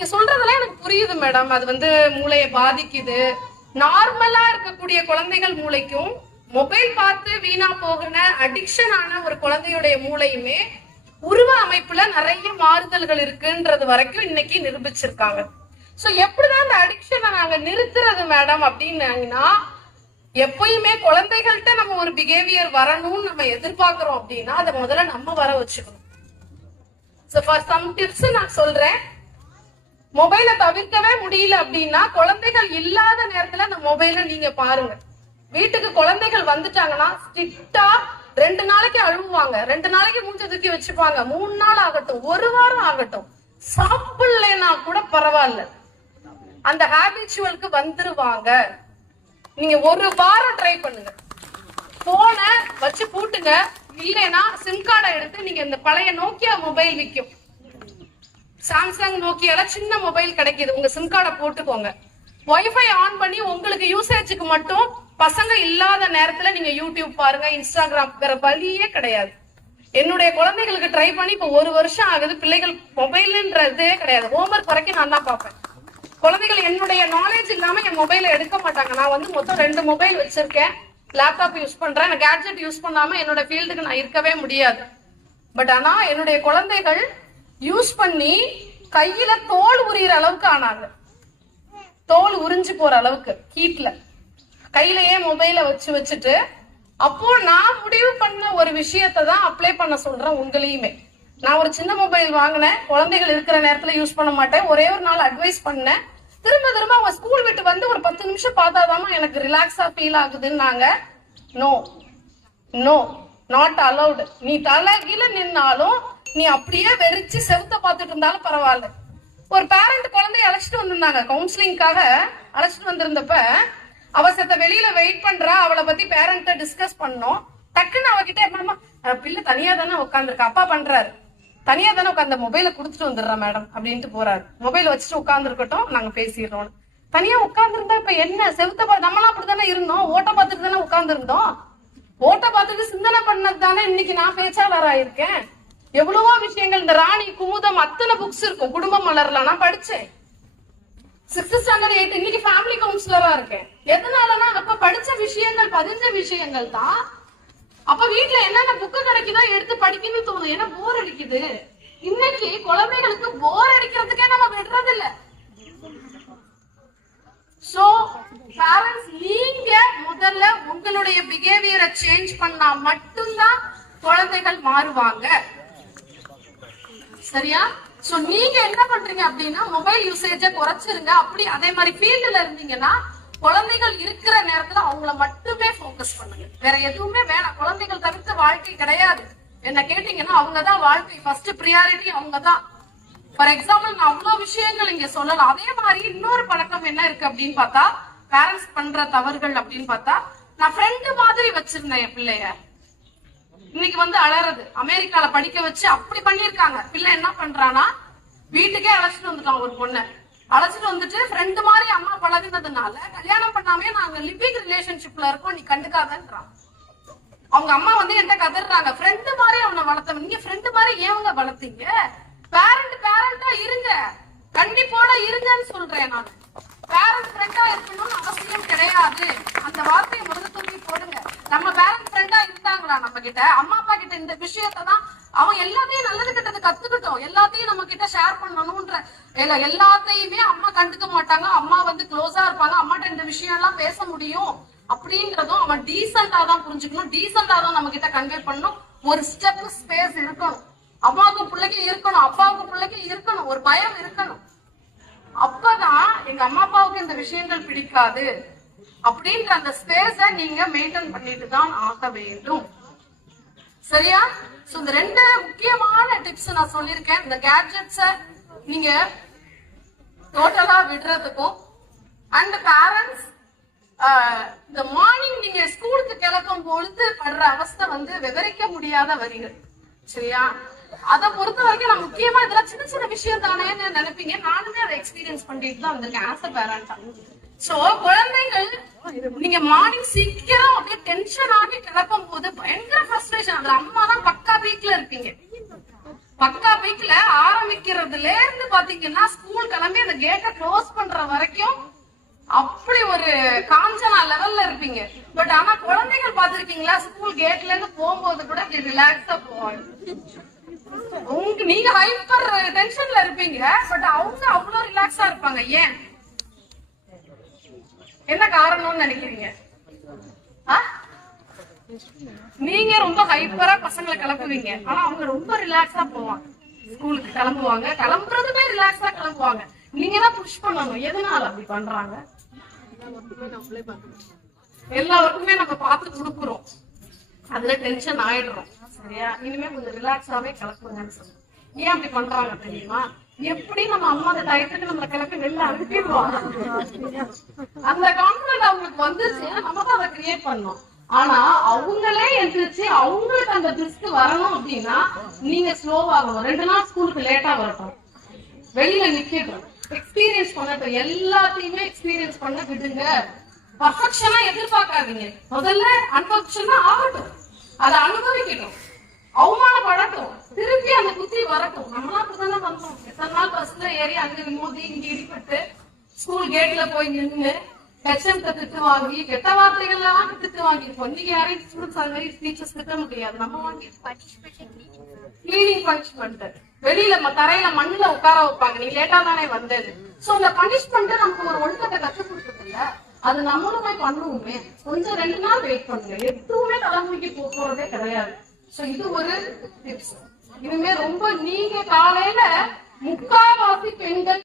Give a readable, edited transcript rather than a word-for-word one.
நீங்க சொல்றதெல்லாம் எனக்கு புரியுது மேடம். அது வந்து மூளையை பாதிக்குது. நார்மலா இருக்கக்கூடிய குழந்தைகள் மூளைக்கும் மொபைல் பார்த்து வீணா போகிற அடிக்ஷன் ஆன ஒரு குழந்தையுடைய மூளையுமே உருவ அமைப்புல நிறைய மாறுதல்கள் இருக்குன்றது வரைக்கும் இன்னைக்கு நிரூபிச்சிருக்காங்க. சோ எப்படிதான் அந்த அடிக்ஷனை நாங்க நிறுத்துறது மேடம் அப்படின்னா, எப்பயுமே குழந்தைகள்கிட்ட நம்ம ஒரு பிஹேவியர் வரணும்னு நம்ம எதிர்பார்க்கிறோம் அப்படின்னா அதை முதல்ல நம்ம வர வச்சுக்கணும். சோ ஃபார் சம் டிப்ஸ் நான் சொல்றேன். மொபைலை தவிர்க்கவே முடியல அப்படின்னா குழந்தைகள் இல்லாத நேரத்துல அந்த மொபைலை நீங்க பாருங்க. வீட்டுக்கு குழந்தைகள் வந்துட்டாங்கன்னா ஸ்ட்ரிக்டா 2 நாளைக்கு அழுவாங்க, 2 நாளைக்கு மூஞ்ச தூக்கி வச்சுப்பாங்க, 3 நாள் ஆகட்டும், 1 வாரம் ஆகட்டும், சாப்பிடலன்னா கூட பரவாயில்ல, அந்த ஹாபிச்சுவலுக்கு வந்துருவாங்க. நீங்க 1 வாரம் ட்ரை பண்ணுங்க. போனை வச்சு பூட்டுங்க. இல்லைன்னா சிம் கார்டை எடுத்து நீங்க இந்த பழைய நோக்கியா மொபைல் விற்கும், சாம்சங் நோக்கியால சின்ன மொபைல் கிடைக்குது, உங்க சிம் கார்டை போட்டுக்கோங்க. வைஃபை ஆன் பண்ணி உங்களுக்கு யூசேஜுக்கு மட்டும் பசங்க இல்லாத நேரத்துல நீங்க யூடியூப் பாருங்க, இன்ஸ்டாகிராம், வேற வழியே கிடையாது. என்னுடைய குழந்தைகளுக்கு ட்ரை பண்ணி இப்ப 1 வருஷம் ஆகுது. பிள்ளைகள் மொபைல்ன்றதே கிடையாது. ஹோம்ஒர்க் வரைக்கும் நான் தான் பார்ப்பேன். குழந்தைகள் என்னுடைய நாலேஜ் இல்லாம என் மொபைலை எடுக்க மாட்டாங்க. நான் வந்து மொத்தம் 2 மொபைல் வச்சிருக்கேன், லேப்டாப் யூஸ் பண்றேன். கேட்ஜெட் யூஸ் பண்ணாம என்னோட ஃபீல்டுக்கு நான் இருக்கவே முடியாது. பட் ஆனா என்னுடைய குழந்தைகள் யூஸ் பண்ணி கையில தோல் உரியிற அளவுக்கு ஆனாங்க. தோல் உறிஞ்சு போற அளவுக்கு ஹீட்ல கையிலயே மொபைல வச்சுட்டு, அப்போ நான் முடிவு பண்ண ஒரு விஷயத்தை தான் அப்ளை பண்ண சொல்றேன் உங்களையுமே. நான் ஒரு சின்ன மொபைல் வாங்கினேன், குழந்தைகள் இருக்கிற நேரத்துல யூஸ் பண்ண மாட்டேன். ஒரே ஒரு நாள் அட்வைஸ் பண்ணேன். திரும்ப அவங்க ஸ்கூல் விட்டு வந்து ஒரு 10 நிமிஷம் பார்த்தாதாமா எனக்கு ரிலாக்ஸா ஃபீல் ஆகுதுன்னாங்க. No no, not allowed. நீ தலைகீழ நின்னாலும், நீ அப்படியே வெறிச்சு செவுத்த பார்த்துட்டு இருந்தாலும் பரவாயில்ல. ஒரு பேரண்ட் குழந்தைய அழைச்சிட்டு வந்திருந்தாங்க, கவுன்சிலிங்காக அழைச்சிட்டு வந்திருந்தப்ப அவ செத்த வெளியில வெயிட் பண்றா. அவளை பத்தி பேரண்ட் டிஸ்கஸ் பண்ணோம். டக்குன்னு அவகிட்ட என்னமா, பிள்ளை தனியா தானே உட்காந்துருக்கா, அப்பா பண்றாரு, தனியா தானே உட்காந்து மொபைலை கொடுத்துட்டு வந்துடுறேன் மேடம் அப்படின்ட்டு போறாரு. மொபைல் வச்சுட்டு உட்கார்ந்து இருக்கட்டும், நாங்க பேசிடுறோம். தனியா உட்கார்ந்து இருந்தா இப்ப என்ன, செவுத்த நம்மளாம் அப்படித்தானே இருந்தோம், ஓட்ட பார்த்துட்டு தானே உட்கார்ந்து இருந்தோம். ஓட்ட பார்த்துட்டு சிந்தனை பண்ணது தானே இன்னைக்கு நான் பேச்சாளர் ஆயிருக்கேன். எவ்வளவோ விஷயங்கள், இந்த ராணி குமுதம் அத்தனை புக்ஸ் இருக்கும், குடும்ப மலர்ல நான் படிச்சேன். 6th ஸ்டாண்டர்ட் 8th இன்னைக்கு ஃபேமிலி கவுன்சிலரா இருக்கேன். எதனாலனா அப்ப படிச்ச விஷயங்கள், பதிஞ்ச விஷயங்கள் தான். அப்ப வீட்டுல என்னென்ன புக்கு கிடைக்குதோ எடுத்து படிக்கணும்னு தோணும். ஏன்னா போர் அடிக்குது. இன்னைக்கு குழந்தைகளுக்கு போர் அடிக்கிறதுக்கே நம்ம விடுறது இல்ல. சோ பேரண்ட்ஸ், நீங்க முதல்ல உங்களுடைய பிஹேவியரை சேஞ்ச் பண்ணா மட்டும்தான் குழந்தைகள் மாறுவாங்க. சரியா? சோ நீங்க என்ன பண்றீங்க அப்படின்னா, மொபைல் யூசேஜ குறைச்சிருங்க. அப்படி அதே மாதிரி ஃபீல்டுல இருந்தீங்கன்னா குழந்தைகள் இருக்கிற நேரத்துல அவங்கள மட்டுமே போக்கஸ் பண்ணுங்க. வேற எதுவுமே வேணாம். குழந்தைகள் தவிர்த்த வாழ்க்கை கிடையாது. என்ன கேட்டீங்கன்னா அவங்கதான் வாழ்க்கை, ஃபர்ஸ்ட் பிரியாரிட்டி அவங்கதான். ஃபார் எக்ஸாம்பிள், நான் அவ்வளவு விஷயங்கள் இங்க சொல்லலாம். அதே மாதிரி இன்னொரு பழக்கம் என்ன இருக்கு அப்படின்னு பார்த்தா, பேரண்ட்ஸ் பண்ற தவறுகள் அப்படின்னு பார்த்தா, நான் ஃப்ரெண்டு மாதிரி வச்சிருந்தேன் என் பிள்ளைய. இன்னைக்கு வந்து அலறது. அமெரிக்கால படிக்க வச்சு அப்படி பண்ணிருக்காங்க. பிள்ளை என்ன பண்றானா, வீட்டுக்கே அழைச்சிட்டு வந்துட்டான் ஒரு பொண்ணை. அழைச்சிட்டு வந்துட்டு ஃப்ரெண்டு மாதிரி அம்மா பழகினதுனால கல்யாணம் பண்ணாமே நாங்க லிவிங் ரிலேஷன்ஷிப்ல இருக்கோம், நீ கண்டுக்காதன்றான். அவங்க அம்மா வந்து என்கிட்ட கதறாங்க, ஃப்ரெண்டு மாதிரி அவனை வளர்த்தவன், நீங்க ஃப்ரெண்டு மாதிரி ஏவங்க வளர்த்தீங்க? பேரண்டா இருங்க, கண்டிப்போட இருங்கன்னு சொல்றேன் நான். பேரண்ட் ஃப்ரெண்டா இருக்கணும்னு அவசியம் கிடையாது. அந்த வார்த்தையை முதல்ல தூக்கி போடுங்க. நம்ம பேரண்ட் ஃப்ரெண்டா இருந்தாங்களா நம்ம கிட்ட? அம்மா அப்பா கிட்ட இந்த விஷயத்தை தான் அவன் எல்லாத்தையும் நல்லது கிட்டது கத்துக்கிட்டோம், எல்லாத்தையும் நம்ம கிட்ட ஷேர் பண்ணணும்ன்ற எல்லாத்தையுமே அம்மா கண்டுக்க மாட்டாங்க. அம்மா வந்து க்ளோஸா இருப்பாங்க, அம்மாட்ட இந்த விஷயம் எல்லாம் பேச முடியும் அப்படின்றதும் அவன் டீசெண்டா தான் புரிஞ்சுக்கணும், டீசெண்டா தான் நம்ம கிட்ட கன்வே பண்ணணும். ஒரு ஸ்டெப் ஸ்பேஸ் இருக்கணும். அம்மாவுக்கு பிள்ளைக்கு இருக்கணும், அப்பாவுக்கு பிள்ளைக்கு இருக்கணும், ஒரு பயம் இருக்கணும். அப்பதான் எங்க அம்மா அப்பாவுக்கு இந்த விஷயங்கள் பிடிக்காது அப்படின்ற அந்த ஸ்பேஸ நீங்க மெயின்டைன் பண்ணிட்டு தான் ஆக வேண்டும். சரியா? சோ இந்த 2 முக்கியமான டிப்ஸ் நான் சொல்லியிருக்கேன். இந்த கேட்ஜெட்ஸ நீங்க டோட்டலா விடுறதுக்கும், அண்ட் பேரண்ட்ஸ் இந்த மார்னிங் நீங்க ஸ்கூலுக்கு கிளப்பும் பொழுது படுற அவஸ்தை வந்து விவரிக்க முடியாத வரிகள். சரியா? அதை பொறுத்த வரைக்கும் நான் முக்கியமா இதெல்லாம் சின்ன சின்ன விஷயம் தானேன்னு நினைப்பீங்க. நானுமே அதை எக்ஸ்பீரியன்ஸ் பண்ணிட்டு தான் வந்திருக்கேன் ஆஸ் அ பேரண்டா. சோ குழந்தைகள் நீங்க மார்னிங் சீக்கிரம் அப்படியே டென்ஷன் ஆகி கிளப்பும் போது பயங்கர ஃப்ரஸ்ட்ரேஷன். அதுல அம்மா தான் பக்கா பீக்ல இருப்பீங்க. பக்கா பீக்ல ஆரம்பிக்கிறதுல இருந்து பெண்கள் பாத்தீங்கன்னா ஸ்கூல் கிளம்பி அந்த கேட்டை க்ளோஸ் பண்ற வரைக்கும் அப்படி ஒரு காஞ்சனா லெவல்ல இருப்பீங்க. பட் ஆனா குழந்தைகள் பாத்திருக்கீங்களா, ஸ்கூல் கேட்ல இருந்து போகும்போது கூட ரிலாக்ஸா போவாங்க. நீங்க ஹைப்பர் டென்ஷன்ல இருப்பீங்க, பட் அவங்க அவ்வளவு ரிலாக்ஸா இருப்பாங்க. ஏன், என்ன காரணம்னு நினைக்கிறீங்க? நீங்க ரொம்ப ஹைப்பரா பசங்களை கிளப்புவீங்க, ஆனா அவங்க ரொம்ப ரிலாக்ஸா போவாங்க. ஸ்கூலுக்கு கிளம்புவாங்க, கிளம்புறதுமே ரிலாக்ஸா கிளம்புவாங்க. நீங்க தான் புஷ் பண்ணணும். எதனால அப்படி பண்றாங்க? எல்லாருக்குமே நம்ம பார்த்து கொடுக்குறோம், அதுல டென்ஷன் ஆயிடுறோம். சரியா? இனிமே கொஞ்சம் ரிலாக்ஸாவே கிளப்புங்கன்னு சொல்லுங்க. ஏன் அப்படி பண்றாங்க தெரியுமா? எப்படி நம்ம அம்மா அந்த டயத்துக்கு நம்ம கிளப்பி வெளில அனுப்பிடுவாங்க. அந்த கான்பிடன்ட் அவங்களுக்கு வந்துச்சு, நம்ம தான் அதை கிரியேட் பண்ணோம். ஆனா அவங்களே எந்திரிச்சு அவங்களுக்கு அந்த ரிஸ்க் வரணும் அப்படின்னா நீங்க ஸ்லோவாகணும். 2 நாள் ஸ்கூலுக்கு லேட்டா வரட்டும், வெளியில நிக்கட்டும், எக்ஸ்பீரியன்ஸ் பண்ணட்டும். எல்லாத்தையுமே எக்ஸ்பீரியன்ஸ் பண்ண விடுங்க. பர்ஃபெக்ஷனா எதிர்பார்க்காதீங்க. முதல்ல அன்பர்ஃபெக்ஷனா ஆகட்டும், அதை அனுபவிக்கட்டும், அவமானப்படட்டும், திருப்பி அந்த புத்தி வரட்டும். நம்மளாம் அப்படித்தானே வந்தோம். எத்தனை நாள் பஸ்ல ஏறி அங்க மோதி இங்க இடிப்பட்டு ஸ்கூல் கேட்ல போய் நின்று ஹெச்எம்கிட்ட திட்டு வாங்கி கெட்ட வார்த்தைகள்லாம் திட்டு வாங்கிருப்போம். நீங்க யாரையும் ஸ்டூடெண்ட்ஸ் அந்த மாதிரி டீச்சர்ஸ் திட்ட முடியாது. நம்ம வாங்கி கிளீனிங் பனிஷ்மெண்ட், வெளியில தரையில மண்ணுல உட்கார வைப்பாங்க, நீ லேட்டா தானே வந்தது. சோ அந்த பனிஷ்மெண்ட் நமக்கு ஒரு ஒழுக்கத்தை கற்றுக் கொடுத்தது இல்ல, அது நம்மளுமே பண்ணுவோமே. கொஞ்சம் 2 நாள் வெயிட் பண்ணுங்க, எதுவுமே தலைமுறைக்கு போறதே கிடையாது. சோ இது ஒரு டிப்ஸ். இனிமே ரொம்ப நீங்க காலையில 3/4 பெண்கள்